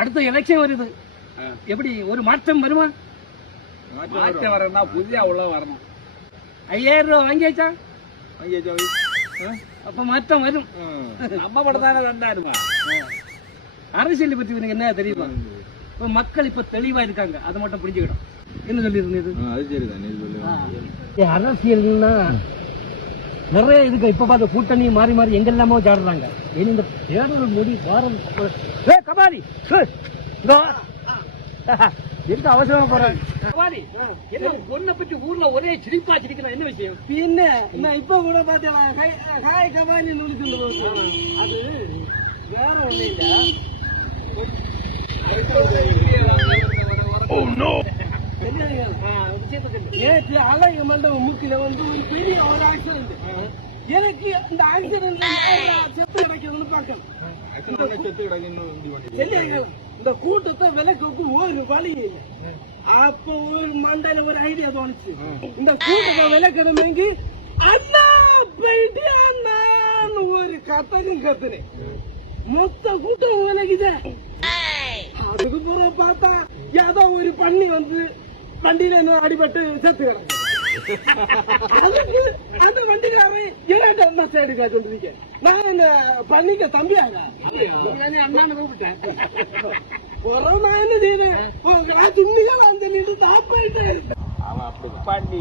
அடுத்த எலெக்ஷன் வருது, எப்படி ஒரு மாற்றம் வருமா? மாற்றம் வரணும்னா புதியா உள்ள வரணும். 5000 ரூபா வாங்கியாச்சா? அப்ப மாற்றம் வரும். நம்ம படம் தானே 2000. அரசியலை பத்தி எனக்கு என்ன தெரியுமா? இப்ப மக்கள் இப்ப தெளிவா இருக்காங்க, அதை மட்டும் புரிஞ்சுக்கிடும். என்ன சொல்லி இருந்தது? அரசியல்னா நிறைய இருக்கு. இப்ப பார்த்த கூட்டணி மாறி மாறி எங்க எல்லாமோ சாடுறாங்க. இனி இந்த தேர்தல் முடி வாரம் கபாலி எந்த அவசரமா போறாங்க? என்ன பொண்ணை பற்றி ஊர்ல ஒரே சிரிப்பா சிரிக்கிறா, என்ன விஷயம்? பின்ன இப்ப கூட பாத்தீங்களா ஹாய் கபாலி நூலுக்கு அது வேற ஒண்ணு இல்ல. நேற்று அழகு மண்டபம் மூக்கில வந்து ஒரு பெரிய ஒரு ஆக்சிடென்ட். எனக்கு இந்த ஆக்சிடென்ட் செத்து கிடைக்குதுன்னு பார்க்கணும். இந்த கூட்டத்தை விலக்கு ஒரு வழி இல்லை. அப்போ ஒரு மண்டையில ஒரு ஐடியா தோணுச்சு, இந்த கூட்டத்தை விலக்கணுமெங்கி அண்ணா போயிட்டு அண்ணான்னு ஒரு கத்துனேன். மொத்த கூட்டம் விலகுது. அதுக்கு பிறகு பார்த்தா ஏதோ ஒரு பண்ணி வந்து வண்டியில என்ன அடிபட்டு செத்து கிடக்கு. அதுக்கு அந்த வண்டிக்காரன் என்ன சைடுக்கா சொல்றீங்க? நான் என்ன பண்ணிக்க தம்பியாங்க அண்ணான்னு கூப்பிட்டேன். நான் என்ன செய்யறேன்? திண்ணிகள் அந்த நின்று தாப்பிட்டு அவன் அப்படி பண்ணி